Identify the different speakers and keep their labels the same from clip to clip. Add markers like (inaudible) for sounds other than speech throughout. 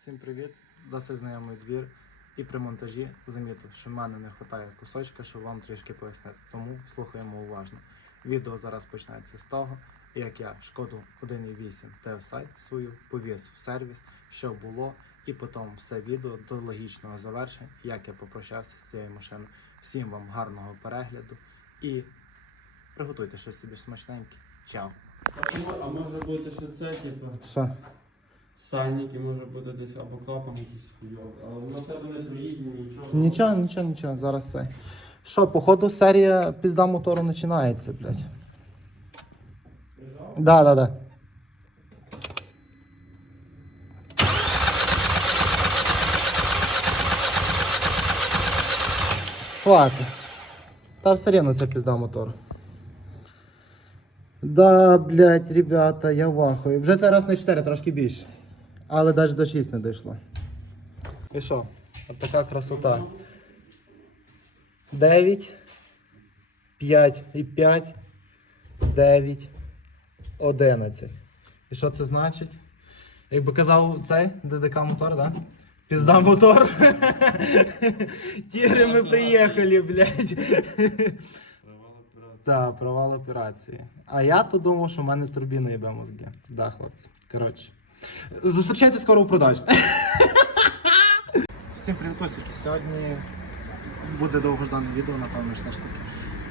Speaker 1: Всім привіт! Досить знайомий двір. І при монтажі замітив, що в мене не вистачає кусочка, щоб вам трішки пояснити. Тому слухаємо уважно. Відео зараз почнеться з того, як я шкоду 1.8 TFSI свою повіз в сервіс, що було, і потім все відео до логічного завершення, як я попрощався з цією машиною. Всім вам гарного перегляду і приготуйте щось собі смачненьке. Чао!
Speaker 2: А може бути ще це, типу,
Speaker 1: Що?
Speaker 2: Сальники, може бути десь або клапан якийсь хуйовий. Але воно в тебе не проїдне, нічого.
Speaker 1: Нічого, нічого, нічого, зараз це. Що, походу серія пізда мотору починається, блядь. Да, да, да. Хватит. Та все рівно це пізда мотору. Да, блядь, ребята, я вахую. Вже це раз на 4, трошки більше. Але навіть до 6 не дійшло. І що? От така красота. 9, 5 і 5, 9, 11. І що це значить? Якби казав цей ДДК мотор, да? Пізда мотор. (laughs) Тігри ми приїхали, блядь. Так, провал операції. А я то думав, що в мене турбіна їбе мозги. Да, хлопці. Коротше. Зустрічайте скоро у продажі. (laughs) Всім привітосики. Сьогодні буде довгождане відео, напевно, все ж таки.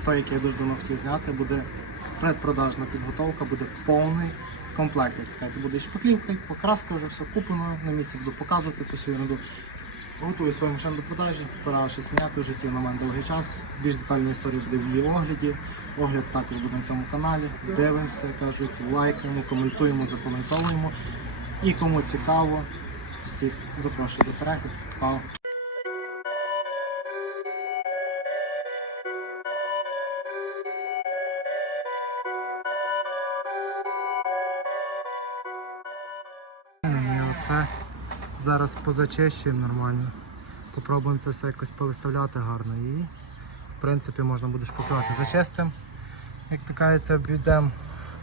Speaker 1: Той, який я дуже давно хотів зняти, буде предпродажна підготовка, буде повний комплект. Це буде і шпаклівка, покраска вже все куплено, на місці буду показувати цю всю ерунду. Готую свою машину до продажі, пора щось міняти в житті на мене довгий час. Більш детальні історії буде в її огляді. Огляд також буде на цьому каналі. Дивимося, кажуть, лайкаємо, коментуємо, запам'ятовуємо. І кому цікаво, всіх запрошую до перегляду. Пау! І оце зараз позачищуємо нормально. Попробуємо це все якось повиставляти гарно і в принципі можна буде шпаклювати. Зачистимо, як то кажеться, обійдемо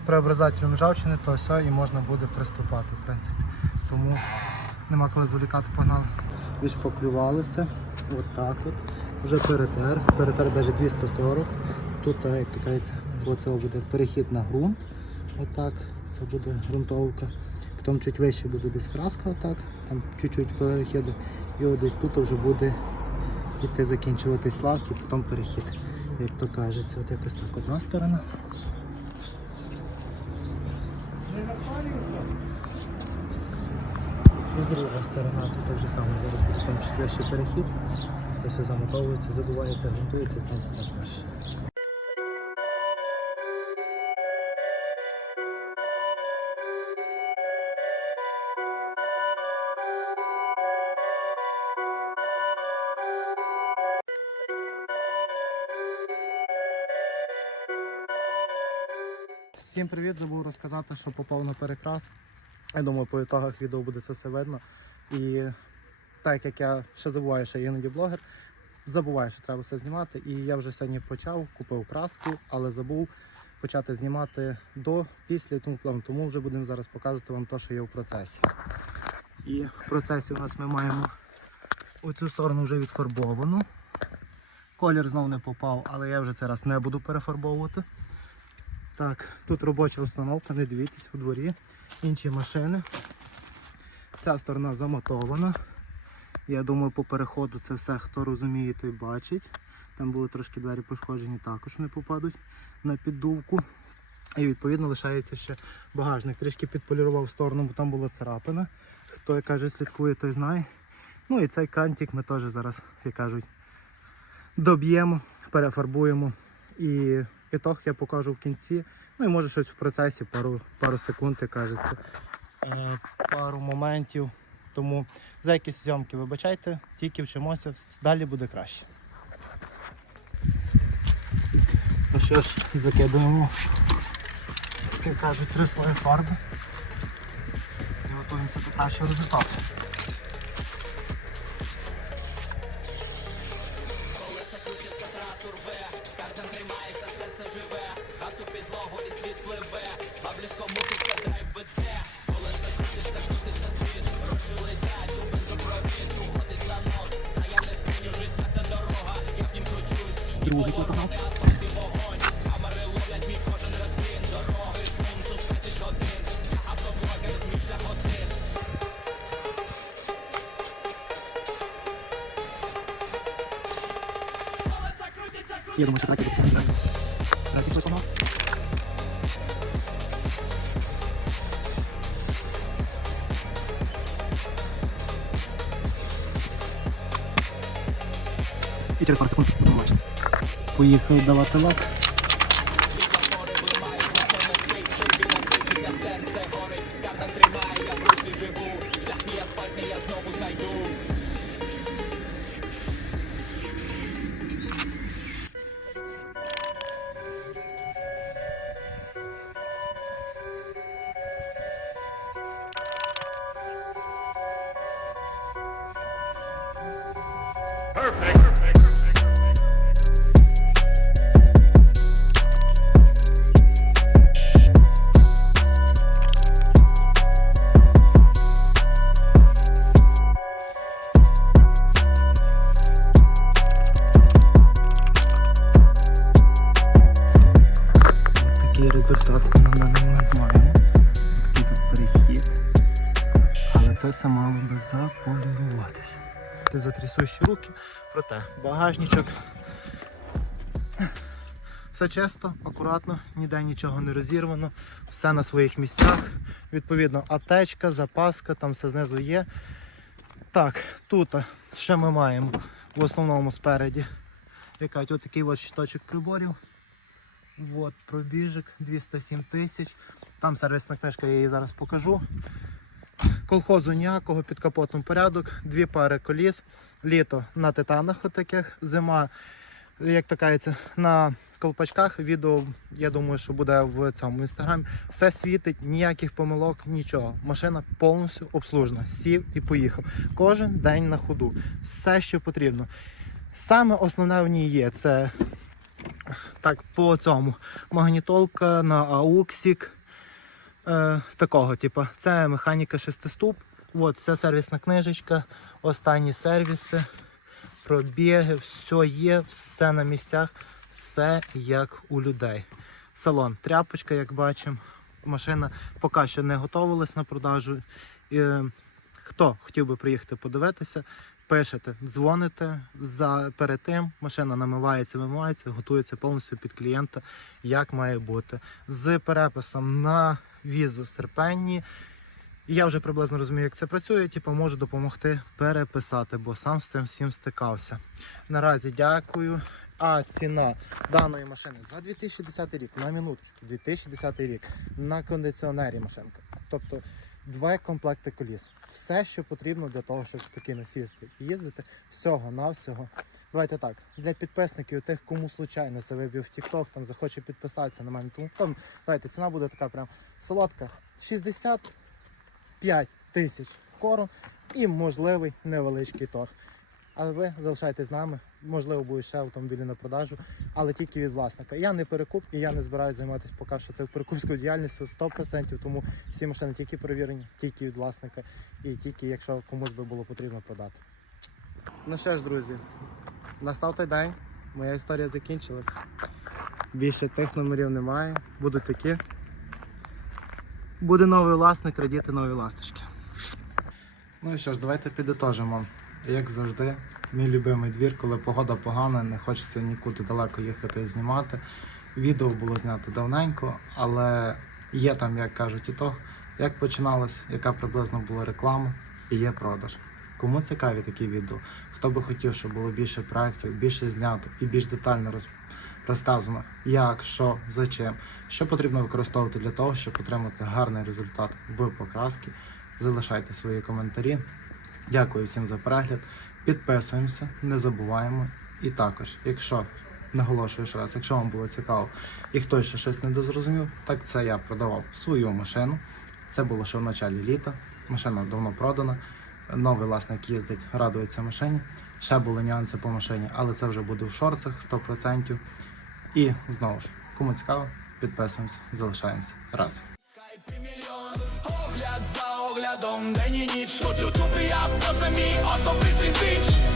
Speaker 1: преобразателем ржавчини, то все і можна буде приступати, в принципі. Тому нема коли зволікати, погнали. Відшпаклювалися, отак от. Вже перетер, перетер навіть 240. Тут, як то кажеться, оце буде перехід на ґрунт. Отак, це буде ґрунтовка. Потім чуть вище буде десь краска, отак, там чуть-чуть перехід. І от десь тут вже буде йти закінчуватись лак потім перехід. Як то кажеться, от якось так одна сторона. І друга сторона тут так же само. Зараз буде там четвертий перехід. То все замотовується, забувається, грунтується, там теж вище. Всім привіт! Забув розказати, що попав на перекрас. Я думаю, по ітогах відео буде це все видно. І так як я ще забуваю, що я іноді блогер, забуваю, що треба все знімати. І я вже сьогодні почав, купив краску, але забув почати знімати до, після і тому плану. Тому вже будемо зараз показувати вам те, що є в процесі. І в процесі у нас ми маємо оцю сторону вже відфарбовану. Колір знов не попав, але я вже це раз не буду перефарбовувати. Так, тут робоча установка, не дивіться у дворі. Інші машини. Ця сторона замотована. Я думаю, по переходу це все, хто розуміє, той бачить. Там були трошки двері пошкоджені, також не попадуть на піддувку. І відповідно лишається ще багажник. Трішки підполірував сторону, бо там була царапина. Хто, як каже, слідкує, той знає. Ну і цей кантик ми теж зараз, як кажуть, доб'ємо, перефарбуємо. І ітог я покажу в кінці. Ну і може щось в процесі, пару, пару секунд, як кажеться. Е, пару моментів. Тому за якісь зйомки вибачайте, тільки вчимося, далі буде краще. Ну що ж, закидуємо, як кажуть, три слої фарби. І готуємося до кращого результату. Другий фотограф. Я думаю, що третій буде. Третій фотограф. І через пару секунд Поїхав давати лак. Такий результат на даний момент маємо. Такий тут перехід. Але це все мало би заполіруватися. Ти затрясущі руки, проте багажничок. Все чисто, акуратно, ніде нічого не розірвано, все на своїх місцях. Відповідно, аптечка, запаска, там все знизу є. Так, тут що ми маємо в основному спереді. Яка ось такий щиточок приборів. От пробіжик 207 тисяч. Там сервісна книжка, я її зараз покажу. Колхозу ніякого, під капотом порядок, дві пари коліс, літо на титанах отаких, зима, як то кажеться, на колпачках. Відео, я думаю, що буде в цьому інстаграмі. Все світить, ніяких помилок, нічого. Машина повністю обслужена. Сів і поїхав. Кожен день на ходу. Все, що потрібно. Саме основне в ній є це так, по цьому. Магнітолка на ауксік. Е, такого, типу. Це механіка шестиступ. От, це сервісна книжечка, останні сервіси, пробіги, все є, все на місцях, все як у людей. Салон, тряпочка, як бачимо. Машина поки що не готувалась на продажу. Е, хто хотів би приїхати подивитися, пишете, дзвоните за перед тим. Машина намивається, вимивається, готується повністю під клієнта, як має бути. З переписом на візу Серпенні. Я вже приблизно розумію, як це працює, типу можу допомогти переписати, бо сам з цим всім стикався. Наразі дякую. А ціна даної машини за 2010 рік, на минуточку, 2010 рік, на кондиціонері машинка. Тобто два комплекти коліс. Все, що потрібно для того, щоб спокійно сісти і їздити, всього навсього. Давайте так, для підписників, тих, кому случайно це вибив в TikTok, там захоче підписатися на мене. Тому там, давайте, ціна буде така прям солодка. 65 тисяч кору і можливий невеличкий торг. Але ви залишайтесь з нами, можливо, будуть ще автомобілі на продажу, але тільки від власника. Я не перекуп і я не збираюся займатися поки що це перекупською діяльністю 100%, тому всі машини тільки перевірені, тільки від власника і тільки якщо комусь би було потрібно продати. Ну що ж, друзі, настав той день, моя історія закінчилась. Більше тих номерів немає, будуть такі. Буде новий власник, радіти нові ласточки. Ну і що ж, давайте підытожимо. Як завжди, мій любимий двір, коли погода погана, не хочеться нікуди далеко їхати і знімати. Відео було знято давненько, але є там, як кажуть, ітог, як починалось, яка приблизно була реклама і є продаж. Кому цікаві такі відео, хто би хотів, щоб було більше проєктів, більше знято і більш детально роз... розказано, як, що, за чим, що потрібно використовувати для того, щоб отримати гарний результат в покрасці. Залишайте свої коментарі. Дякую всім за перегляд. Підписуємося, не забуваємо. І також, якщо наголошую ще раз, якщо вам було цікаво і хтось ще щось не дозрозумів, так це я продавав свою машину. Це було ще в началі літа. Машина давно продана. Новий власник їздить, радується машині. Ще були нюанси по машині, але це вже буде в шорцах 100%. І знову ж, кому цікаво, підписуємося, залишаємося. Раз
Speaker 3: рядом день і ніч. Тут ютуб і я, це мій особистий тич.